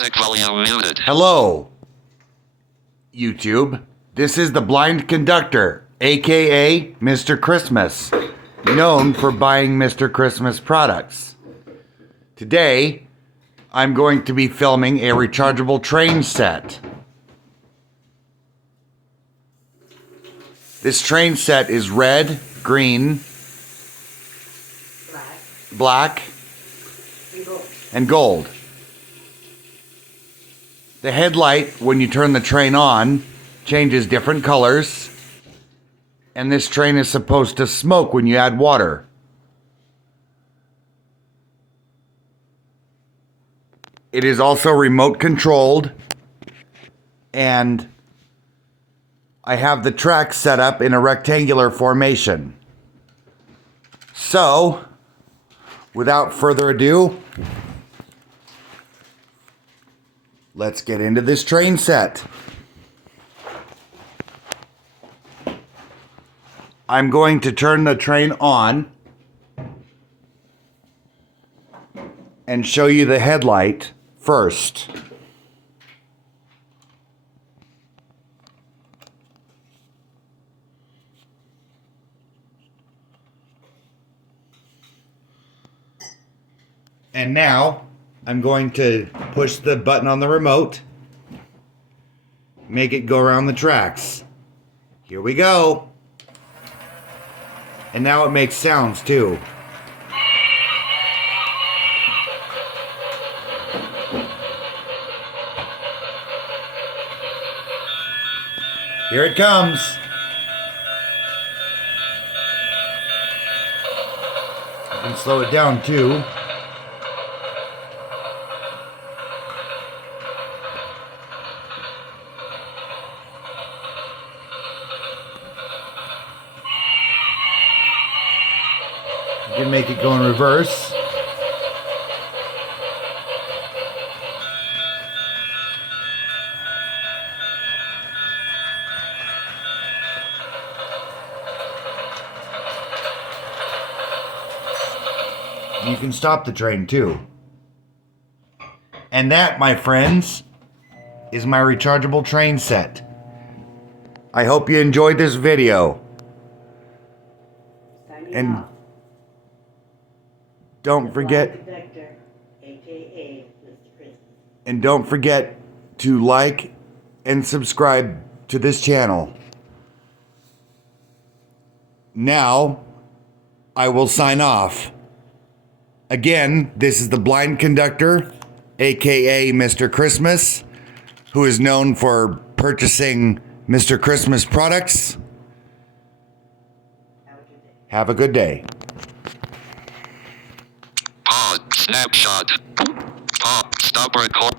Music volume muted. Hello, YouTube. This is the Blind Conductor, aka Mr. Christmas, known for buying Mr. Christmas products. Today, I'm going to be filming a rechargeable train set. This train set is red, green, black, and gold. The headlight, when you turn the train on, changes different colors, and this train is supposed to smoke when you add water. It is also remote controlled, and I have the track set up in a rectangular formation. So, without further ado, let's get into this train set. I'm going to turn the train on and show you the headlight first. And now I'm going to push the button on the remote, make it go around the tracks. Here we go. And now it makes sounds too. Here it comes. I can slow it down too. You can make it go in reverse. You can stop the train too. And that, my friends, is my rechargeable train set. I hope you enjoyed this video. And don't forget, and don't forget to like and subscribe to this channel. Now, I will sign off. Again, this is the Blind Conductor, aka Mr. Christmas, who is known for purchasing Mr. Christmas products. Have a good day. Pause. Snapshot. Pause. Stop recording.